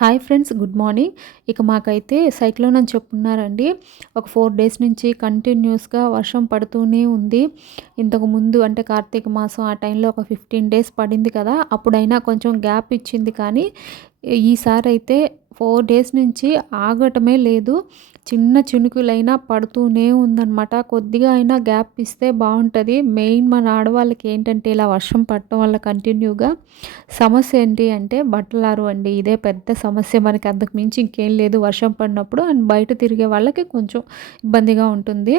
Hi friends good morning. ఇక మాకైతే cyclone అని చెప్పున్నారండి. ఒక ఫోర్ డేస్ నుంచి కంటిన్యూస్గా వర్షం పడుతూనే ఉంది. ఇంతకు ముందు అంటే కార్తీక మాసం ఆ టైంలో ఒక ఫిఫ్టీన్ డేస్ పడింది కదా అప్పుడైనా కొంచెం గ్యాప్ ఇచ్చింది కానీ ఈసారి అయితే ఫోర్ డేస్ నుంచి ఆగటమే లేదు. చిన్న చినుకులైనా పడుతూనే ఉందన్నమాట. కొద్దిగా అయినా గ్యాప్ ఇస్తే బాగుంటుంది. మెయిన్ మన ఆడవాళ్ళకి ఏంటంటే ఇలా వర్షం పడటం వల్ల కంటిన్యూగా సమస్య ఏంటి అంటే బట్టలారు అండి ఇదే పెద్ద సమస్య. మనకి అంతకు మించి ఇంకేం లేదు. వర్షం పడినప్పుడు అండ్ బయట తిరిగే వాళ్ళకి కొంచెం ఇబ్బందిగా ఉంటుంది.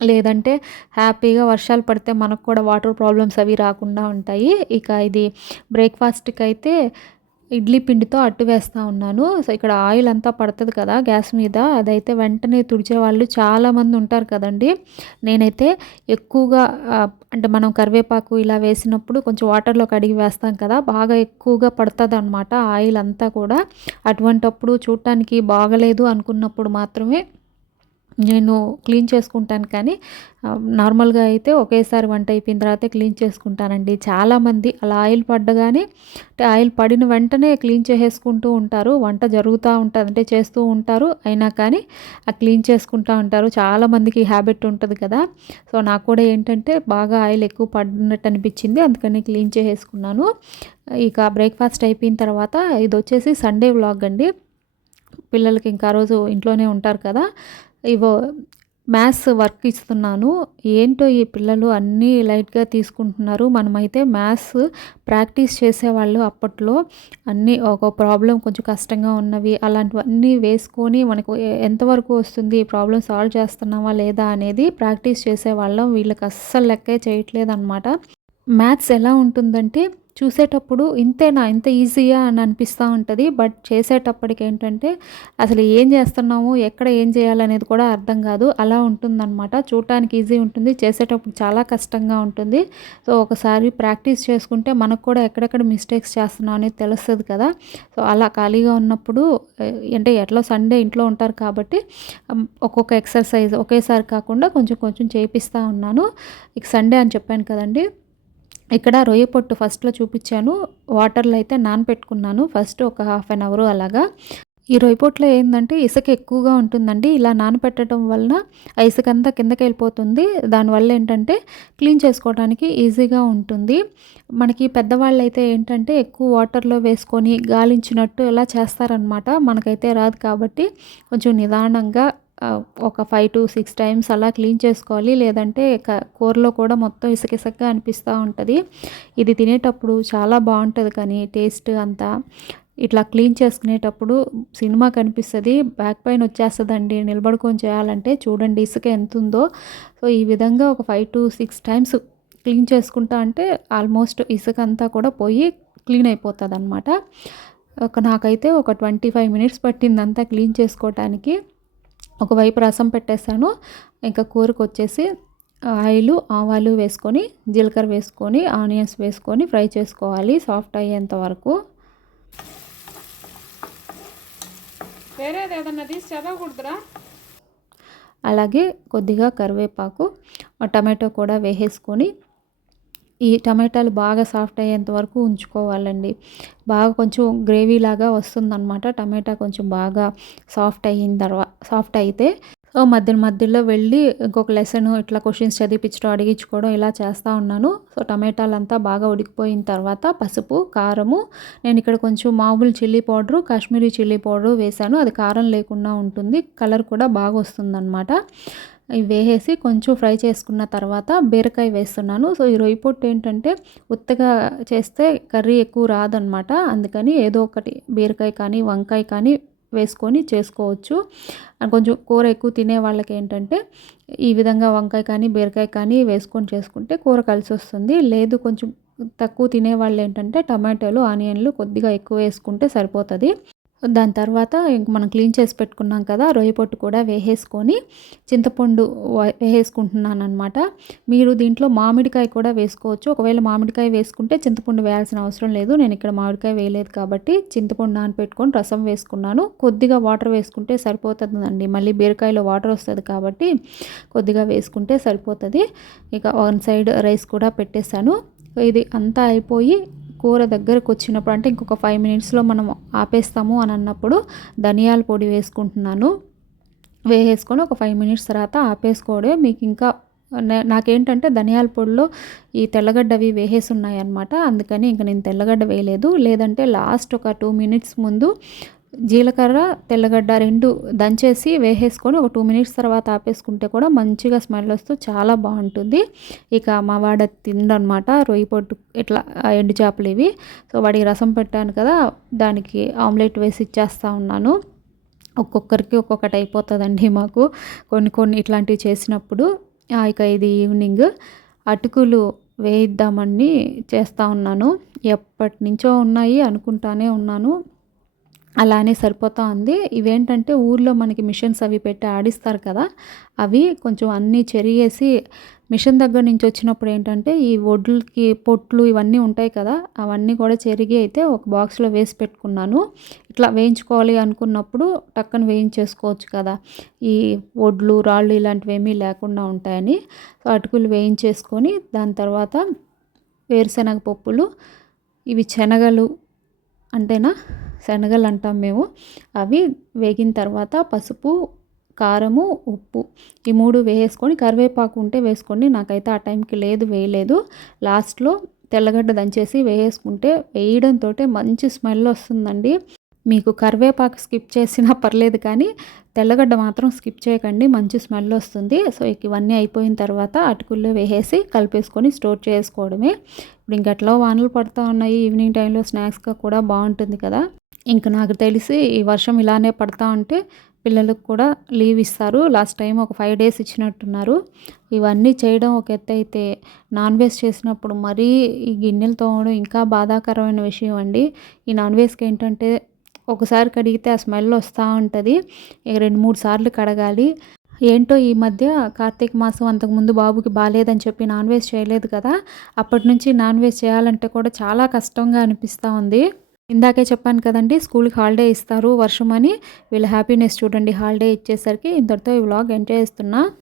లేదంటే హ్యాపీగా వర్షాలు పడితే మనకు కూడా వాటర్ ప్రాబ్లమ్స్ అవి రాకుండా ఉంటాయి. ఇక ఇది బ్రేక్ఫాస్ట్కి అయితే ఇడ్లీ పిండితో అట్టు వేస్తూ ఉన్నాను. సో ఇక్కడ ఆయిల్ అంతా పడుతుంది కదా గ్యాస్ మీద. అదైతే వెంటనే తుడిచే వాళ్ళు చాలామంది ఉంటారు కదండి. నేనైతే ఎక్కువగా అంటే మనం కరివేపాకు ఇలా వేసినప్పుడు కొంచెం వాటర్లో కడిగి వేస్తాం కదా బాగా ఎక్కువగా పడుతుంది అనమాట ఆయిల్ అంతా కూడా. అటువంటప్పుడు చూడటానికి బాగలేదు అనుకున్నప్పుడు మాత్రమే నేను క్లీన్ చేసుకుంటాను కానీ నార్మల్గా అయితే ఒకేసారి వంట అయిపోయిన తర్వాత క్లీన్ చేసుకుంటానండి. చాలామంది అలా ఆయిల్ పడ్డగానే అంటే ఆయిల్ పడిన వెంటనే క్లీన్ చేసేసుకుంటూ ఉంటారు. వంట జరుగుతూ ఉంటుంది అంటే చేస్తూ ఉంటారు. అయినా కానీ ఆ క్లీన్ చేసుకుంటూ ఉంటారు. చాలామందికి హ్యాబిట్ ఉంటుంది కదా. సో నాకు కూడా ఏంటంటే బాగా ఆయిల్ ఎక్కువ పడినట్టు అనిపించింది. అందుకని క్లీన్ చేసేసుకున్నాను. ఇక బ్రేక్ఫాస్ట్ అయిపోయిన తర్వాత ఇది వచ్చేసి సండే వ్లాగ్ అండి. పిల్లలకి ఇంకా రోజు ఇంట్లోనే ఉంటారు కదా. ఇవో మ్యాథ్స్ వర్క్ ఇస్తున్నాను. ఏంటో ఈ పిల్లలు అన్నీ లైట్గా తీసుకుంటున్నారు. మనమైతే మ్యాథ్స్ ప్రాక్టీస్ చేసేవాళ్ళు అప్పట్లో. అన్నీ ఒక ప్రాబ్లం కొంచెం కష్టంగా ఉన్నవి అలాంటివన్నీ వేసుకొని మనకు ఎంతవరకు వస్తుంది ఈ ప్రాబ్లం సాల్వ్ చేస్తున్నావా లేదా అనేది ప్రాక్టీస్ చేసేవాళ్ళం. వీళ్ళకి అస్సలు లెక్కే చేయట్లేదు అనమాట మ్యాథ్స్ ఎలా ఉంటుందంటే చూసేటప్పుడు ఇంతేనా ఇంత ఈజీయా అని అనిపిస్తూ ఉంటుంది. బట్ చేసేటప్పటికి ఏంటంటే అసలు ఏం చేస్తున్నాము ఎక్కడ ఏం చేయాలనేది కూడా అర్థం కాదు. అలా ఉంటుందన్నమాట. చూడటానికి ఈజీ ఉంటుంది చేసేటప్పుడు చాలా కష్టంగా ఉంటుంది. సో ఒకసారి ప్రాక్టీస్ చేసుకుంటే మనకు కూడా ఎక్కడెక్కడ మిస్టేక్స్ చేస్తున్నాం అనేది తెలుస్తుంది కదా. సో అలా ఖాళీగా ఉన్నప్పుడు అంటే ఎట్లా సండే ఇంట్లో ఉంటారు కాబట్టి ఒక్కొక్క ఎక్సర్సైజ్ ఒకేసారి కాకుండా కొంచెం కొంచెం చేపిస్తూ ఉన్నాను. ఇక సండే అని చెప్పాను కదండి. ఇక్కడ రొయ్య పొట్టు ఫస్ట్లో చూపించాను. వాటర్లో అయితే నానపెట్టుకున్నాను. ఫస్ట్ ఒక హాఫ్ అన్ అవర్ అలాగా. ఈ రొయ్యపొట్లో ఏంటంటే ఇసుక ఎక్కువగా ఉంటుందండి. ఇలా నానపెట్టడం వలన ఆ ఇసుక అంతా కిందకి వెళ్ళిపోతుంది. దానివల్ల ఏంటంటే క్లీన్ చేసుకోవడానికి ఈజీగా ఉంటుంది. మనకి పెద్దవాళ్ళు అయితే ఏంటంటే ఎక్కువ వాటర్లో వేసుకొని గాలించినట్టు ఇలా చేస్తారనమాట మనకైతే రాదు కాబట్టి కొంచెం నిదానంగా ఒక ఫైవ్ టు సిక్స్ టైమ్స్ అలా క్లీన్ చేసుకోవాలి. లేదంటే కూరలో కూడా మొత్తం ఇసుకిసగ్గా అనిపిస్తూ ఉంటుంది. ఇది తినేటప్పుడు చాలా బాగుంటుంది కానీ టేస్ట్ అంతా. ఇట్లా క్లీన్ చేసుకునేటప్పుడు సినిమా కనిపిస్తుంది. బ్యాక్ పైన వచ్చేస్తుందండి. నిలబడుకొని చేయాలంటే చూడండి ఇసుక ఎంత ఉందో సో ఈ విధంగా ఒక five to six times clean చేసుకుంటా అంటే ఆల్మోస్ట్ ఇసుక అంతా కూడా పోయి క్లీన్ అయిపోతుంది అనమాట ఒక నాకైతే ఒక ట్వంటీ ఫైవ్ మినిట్స్ పట్టింది అంతా క్లీన్ చేసుకోవటానికి. ఒకవైపు రసం పెట్టేస్తాను ఇంకా కూరకు వచ్చేసి ఆయిల్ ఆవాలు వేసుకొని జీలకర్ర వేసుకొని ఆనియన్స్ వేసుకొని ఫ్రై చేసుకోవాలి సాఫ్ట్ అయ్యేంత వరకు. అలాగే కొద్దిగా కరివేపాకు టమాటో కూడా వేసేసుకొని ఈ టమాటాలు బాగా సాఫ్ట్ అయ్యేంత వరకు ఉంచుకోవాలండి. బాగా కొంచెం గ్రేవీ లాగా వస్తుందన్నమాట. టమాటా కొంచెం బాగా సాఫ్ట్ అయిన తర్వాత సాఫ్ట్ అయితే సో మధ్య మధ్యలో వెళ్ళి ఇంకొక లెసన్ ఇట్లా క్వశ్చన్స్ చదివించడం అడిగించుకోవడం ఇలా చేస్తూ ఉన్నాను. సో టమాటాలంతా బాగా ఉడికిపోయిన తర్వాత పసుపు కారము నేను ఇక్కడ కొంచెం మామూలు chilli powder Kashmiri chilli powder వేశాను. అది కారం లేకుండా ఉంటుంది. కలర్ కూడా బాగా వస్తుందన్నమాట. వేసేసి కొంచెం ఫ్రై చేసుకున్న తర్వాత బీరకాయ వేస్తున్నాను. సో ఈ రొయ్యి పొట్టు ఏంటంటే ఉత్తగా చేస్తే కర్రీ ఎక్కువ రాదనమాట అందుకని ఏదో ఒకటి బీరకాయ కానీ వంకాయ కానీ వేసుకొని చేసుకోవచ్చు. కొంచెం కూర ఎక్కువ తినే వాళ్ళకి ఏంటంటే ఈ విధంగా వంకాయ కానీ బీరకాయ కానీ వేసుకొని చేసుకుంటే కూర కలిసి వస్తుంది. లేదు కొంచెం తక్కువ తినే వాళ్ళు ఏంటంటే టమాటాలు ఆనియన్లు కొద్దిగా ఎక్కువ వేసుకుంటే సరిపోతుంది. దాని తర్వాత మనం క్లీన్ చేసి పెట్టుకున్నాం కదా రొయ్య పొట్టు కూడా వేసేసుకొని చింతపండు వేసేసుకుంటున్నాను అనమాట మీరు దీంట్లో మామిడికాయ కూడా వేసుకోవచ్చు. ఒకవేళ మామిడికాయ వేసుకుంటే చింతపండు వేయాల్సిన అవసరం లేదు. నేను ఇక్కడ మామిడికాయ వేయలేదు కాబట్టి చింతపండు నానపెట్టుకొని రసం వేసుకున్నాను. కొద్దిగా వాటర్ వేసుకుంటే సరిపోతుందండి. మళ్ళీ బీరకాయలో వాటర్ వస్తుంది కాబట్టి కొద్దిగా వేసుకుంటే సరిపోతుంది. ఇక వన్ సైడ్ రైస్ కూడా పెట్టేశాను. ఇది అంతా అయిపోయి కూర దగ్గరకు వచ్చినప్పుడు అంటే ఇంకొక ఫైవ్ మినిట్స్లో మనం ఆపేస్తాము అని అన్నప్పుడు ధనియాల పొడి వేసుకుంటున్నాను. వేసేసుకొని ఒక ఫైవ్ మినిట్స్ తర్వాత ఆపేసుకోవడే మీకు ఇంకా నాకేంటంటే ధనియాల పొడిలో ఈ తెల్లగడ్డ అవి వేసేసి ఉన్నాయన్నమాట. అందుకని ఇంకా నేను తెల్లగడ్డ వేయలేదు. లేదంటే లాస్ట్ ఒక టూ మినిట్స్ ముందు జీలకర్ర తెల్లగడ్డ రెండు దంచేసి వేసేసుకొని ఒక టూ మినిట్స్ తర్వాత ఆపేసుకుంటే కూడా మంచిగా స్మెల్ వస్తూ చాలా బాగుంటుంది. ఇక మా వాడ తిండనమాట రొయ్యి పొట్టు ఇట్లా ఎండు చేపలు ఇవి. సో వాడికి రసం పెట్టాను కదా దానికి ఆమ్లెట్ వేసి ఇచ్చేస్తూ ఉన్నాను. ఒక్కొక్కరికి ఒక్కొక్కటి అయిపోతుందండి మాకు. కొన్ని కొన్ని ఇట్లాంటివి చేసినప్పుడు ఇక ఇది ఈవినింగ్ అటుకులు వేయిద్దామని చేస్తూ ఉన్నాను. ఎప్పటి నుంచో ఉన్నాయి అనుకుంటానే ఉన్నాను. అలానే సరిపోతా ఉంది. ఇవేంటంటే ఊర్లో మనకి మిషన్స్ అవి పెట్టి ఆడిస్తారు కదా అవి కొంచెం అన్నీ చెరిగేసి మిషన్ దగ్గర నుంచి వచ్చినప్పుడు ఏంటంటే ఈ వడ్లకి పొట్లు ఇవన్నీ ఉంటాయి కదా అవన్నీ కూడా చెరిగి అయితే ఒక బాక్స్లో వేసి పెట్టుకున్నాను. ఇట్లా వేయించుకోవాలి అనుకున్నప్పుడు టక్కన వేయించేసుకోవచ్చు కదా ఈ వడ్లు రాళ్ళు ఇలాంటివి ఏమీ లేకుండా ఉంటాయని. సో అటుకులు వేయించేసుకొని దాని తర్వాత వేరుశనగ పప్పులు ఇవి శనగలు అంతేనా శనగలు అంటాం మేము. అవి వేగిన తర్వాత పసుపు కారము ఉప్పు ఈ మూడు వేసుకొని కరివేపాకు ఉంటే వేసుకోండి. నాకైతే ఆ టైంకి లేదు వేయలేదు. లాస్ట్లో తెల్లగడ్డ దంచేసి వేసుకుంటే వేయడంతో మంచి స్మెల్ వస్తుందండి. మీకు కరివేపాకు స్కిప్ చేసినా పర్లేదు కానీ తెల్లగడ్డ మాత్రం స్కిప్ చేయకండి మంచి స్మెల్ వస్తుంది. సో ఇవన్నీ అయిపోయిన తర్వాత అటుకుల్లో వేసేసి కలిపేసుకొని స్టోర్ చేసుకోవడమే. ఇప్పుడు ఇంకెట్లో వానలు పడుతూ ఉన్నాయి ఈవినింగ్ టైంలో స్నాక్స్గా కూడా బాగుంటుంది కదా. ఇంకా నాకు తెలిసి ఈ వర్షం ఇలానే పడతా ఉంటే పిల్లలకు కూడా లీవ్ ఇస్తారు. లాస్ట్ టైం ఒక ఫైవ్ డేస్ ఇచ్చినట్టున్నారు. ఇవన్నీ చేయడం ఒక ఎత్తు అయితే నాన్ వెజ్ చేసినప్పుడు మరీ ఈ గిన్నెలు తోమడం ఇంకా బాధాకరమైన విషయం అండి. ఈ నాన్ వెజ్కి ఏంటంటే ఒకసారి కడిగితే ఆ స్మెల్ వస్తూ ఉంటుంది. ఇక రెండు మూడు సార్లు కడగాలి. ఏంటో ఈ మధ్య కార్తీక మాసం అంతకుముందు బాబుకి బాగాలేదని చెప్పి నాన్ వెజ్ చేయలేదు కదా. అప్పటి నుంచి నాన్ వెజ్ చేయాలంటే కూడా చాలా కష్టంగా అనిపిస్తూ ఉంది. ఇందాకే చెప్పాను కదండి స్కూల్కి హాలిడే ఇస్తారు వర్షం అని. వీళ్ళ హ్యాపీనెస్ చూడండి హాలిడే ఇచ్చేసరికి ఇంతటితో ఈ వ్లాగ్ ఎంజాయ్ చేస్తున్నా.